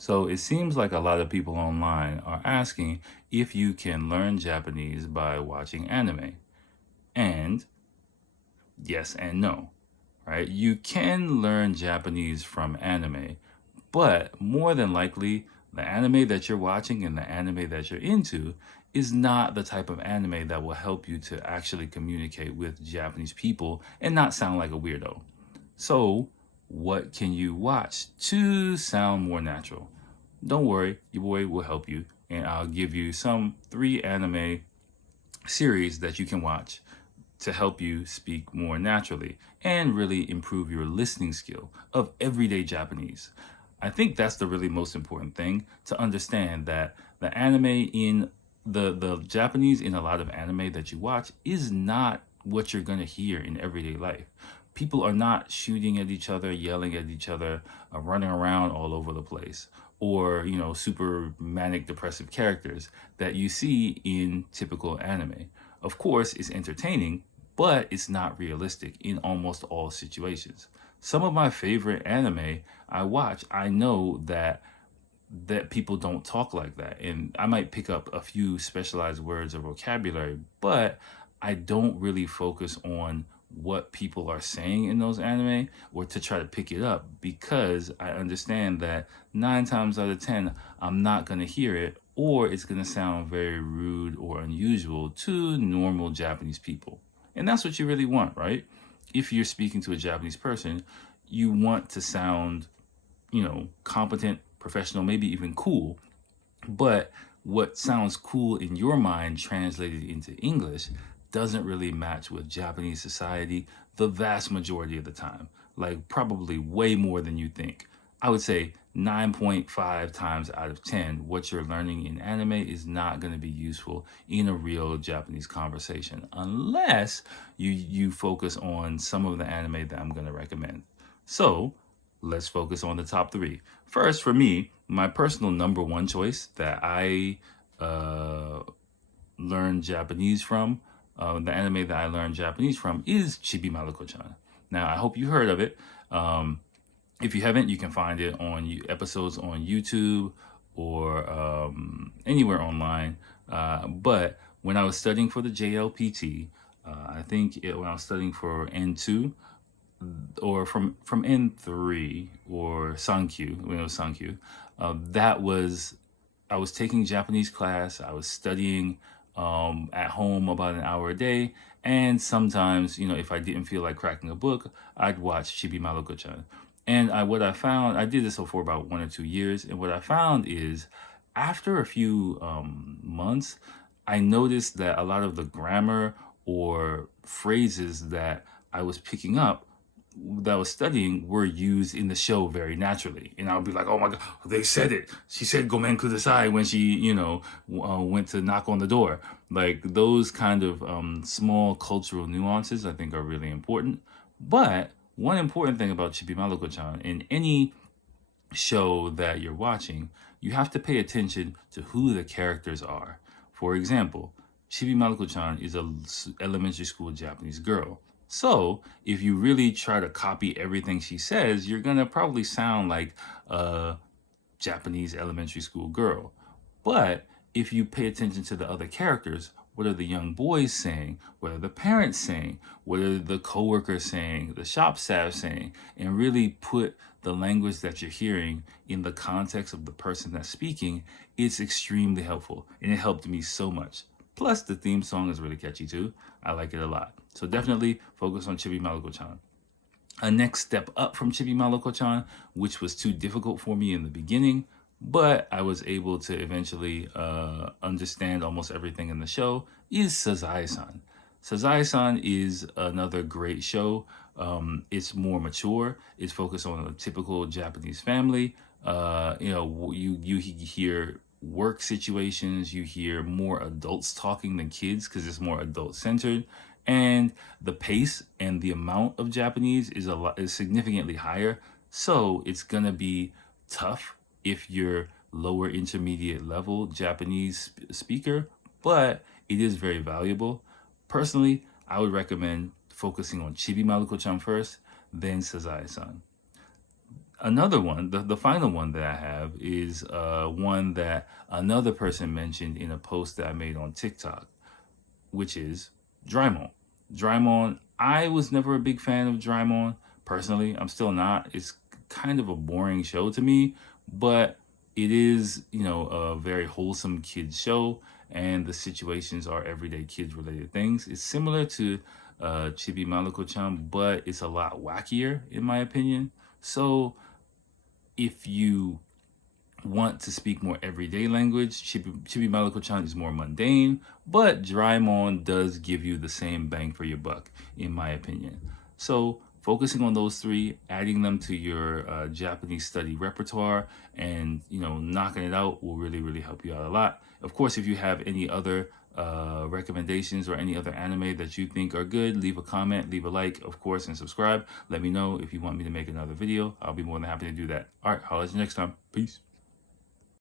So it seems like a lot of people online are asking if you can learn Japanese by watching anime. And yes and no, right? You can learn Japanese from anime, but more than likely, the anime that you're watching and the anime that you're into is not the type of anime that will help you to actually communicate with Japanese people and not sound like a weirdo. So, what can you watch to sound more natural? Don't worry, your boy will help you, and I'll give you some 3 anime series that you can watch to help you speak more naturally and really improve your listening skill of everyday Japanese. I think that's the really most important thing to understand that the anime in the Japanese in a lot of anime that you watch is not what you're going to hear in everyday life. People are not shooting at each other, yelling at each other, running around all over the place, or super manic depressive characters that you see in typical anime. Of course, it's entertaining, but it's not realistic in almost all situations. Some of my favorite anime I watch, I know that people don't talk like that, and I might pick up a few specialized words or vocabulary, but I don't really focus on what people are saying in those anime or to try to pick it up because I understand that 9 times out of 10 I'm not going to hear it, or it's going to sound very rude or unusual to normal Japanese people. And that's what you really want, right? If you're speaking to a Japanese person, you want to sound, competent, professional, maybe even cool. But what sounds cool in your mind translated into English doesn't really match with Japanese society the vast majority of the time. Like, probably way more than you think. I would say 9.5 times out of 10, what you're learning in anime is not going to be useful in a real Japanese conversation unless you focus on some of the anime that I'm going to recommend. So, let's focus on the top 3. First, for me, my personal number one choice that I uh, learned Japanese from, the anime that I learned Japanese from, is Chibi Maruko-chan. Now, I hope you heard of it. If you haven't, you can find it on episodes on YouTube or anywhere online. But when I was studying for the JLPT, when I was studying for N2, or from N3 or Sankyu, when it was Sankyu, that was I was taking Japanese class. I was studying at home about an hour a day, and sometimes, if I didn't feel like cracking a book, I'd watch Chibi Maruko-chan. And what I found, I did this for about 1 or 2 years, and what I found is, after a few months, I noticed that a lot of the grammar or phrases that I was picking up that I was studying were used in the show very naturally. And I'll be like, oh my God, they said it. She said gomen kudasai when she, went to knock on the door. Like, those kind of small cultural nuances I think are really important. But one important thing about Chibi Maruko-chan, in any show that you're watching, you have to pay attention to who the characters are. For example, Chibi Maruko-chan is a elementary school Japanese girl. So, if you really try to copy everything she says, you're gonna probably sound like a Japanese elementary school girl. But if you pay attention to the other characters, what are the young boys saying? What are the parents saying? What are the coworkers saying? The shop staff saying? And really put the language that you're hearing in the context of the person that's speaking, it's extremely helpful. And it helped me so much. Plus, the theme song is really catchy too. I like it a lot. So definitely focus on Chibi Maruko-chan. A next step up from Chibi Maruko-chan, which was too difficult for me in the beginning, but I was able to eventually understand almost everything in the show, is Sazae-san. Sazae-san is another great show. It's more mature. It's focused on a typical Japanese family. You hear work situations. You hear more adults talking than kids because it's more adult centered, and the pace and the amount of Japanese is significantly higher. So it's gonna be tough if you're lower intermediate level Japanese speaker, but it is very valuable. Personally, I would recommend focusing on Chibi Maruko-chan first, then Sazae-san. Another one, the final one that I have is one that another person mentioned in a post that I made on TikTok, which is Drymon. Drymon, I was never a big fan of Drymon personally. I'm still not. It's kind of a boring show to me, but it is, a very wholesome kids show, and the situations are everyday kids related things. It's similar to Chibi Maliko-chan, but it's a lot wackier in my opinion. So if you want to speak more everyday language, Chibi Maliko-chan is more mundane, but Draimon does give you the same bang for your buck, in my opinion. So focusing on those three, adding them to your Japanese study repertoire, and knocking it out will really, really help you out a lot. Of course, if you have any other recommendations or any other anime that you think are good, leave a comment, leave a like, of course, and subscribe. Let me know if you want me to make another video. I'll be more than happy to do that. All right, I'll see you next time. Peace.